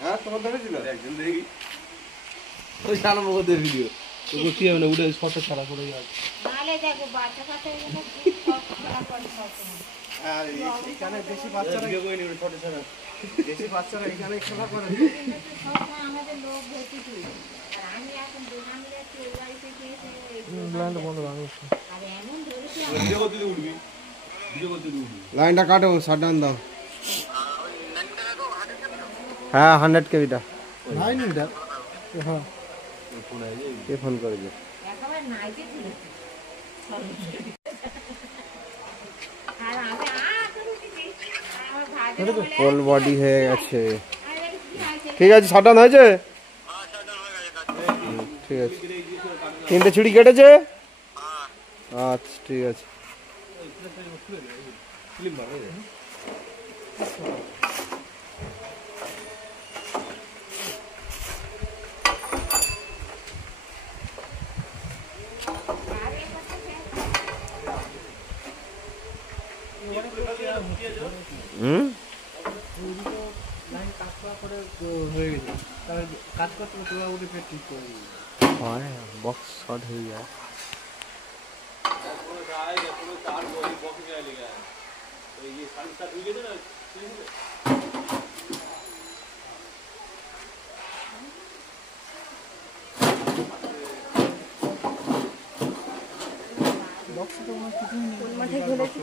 হ্যাঁ তোমার ধরেছিল একদিন দেখি ওই সারা মগদের ভিডিও তো কি হবে না উঠে ফটো ছাড়া করে যাবে নালে দেখো বাচ্চা কাচ্চা এগুলো কি খেলা করে সবসময় আর এখানে বেশি বাচ্চারা ভিডিও করে নিয়ে ফটো ছাড়া বেশি বাচ্চারা এখানে খেলা করে কিন্তু সবসময় আমাদের লোক ভর্তি ছিল আর আমি এখন দুনামি যাচ্ছি ওই বাড়িতে গিয়েছে আর এমন ধরেছি ভিডিও করতে উঠবি ভিডিও করতে উঠবি লাইনটা কাটো শাটডাউন দাও হ্যাঁ 100 কেবিটা নাই নি এটা হ্যাঁ কে ফোন করেছে একেবারে নাইতে ছিল আর আমি আমার ভাজা বলে ফুল বডি হয়ে গেছে ঠিক আছে শাটডাউন হয়েছে ঠিক আছে তিনটে ছুরি কেটেছে আচ্ছা ঠিক আছে ফিল্ম মারবে লাইন কাজ করা করে হয়ে গেছে তাহলে কাজ করতে তোরা উঠে ফের ঠিক করে দিবি হয় বক্স শর্ট হয়ে যায় মাঠে ঘুরেছি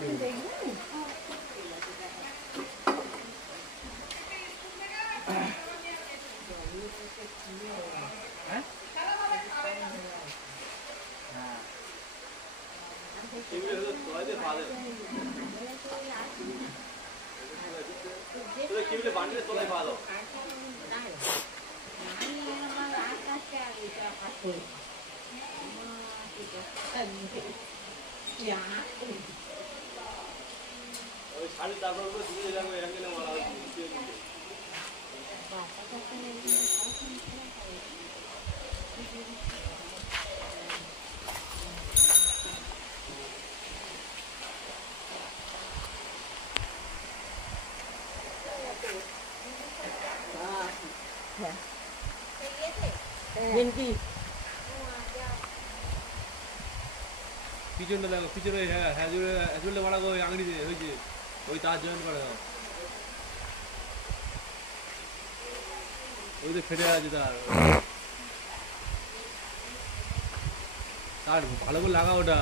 দেখবি পিছনটা দেখো পিছনে হ্যাঁ হ্যাঁ মারা গো আঙড়ি দিয়ে হয়েছে ওই তার জয়েন করে দাও ওই তো ফেটে আছে তার ভালো করে লাগা ওটা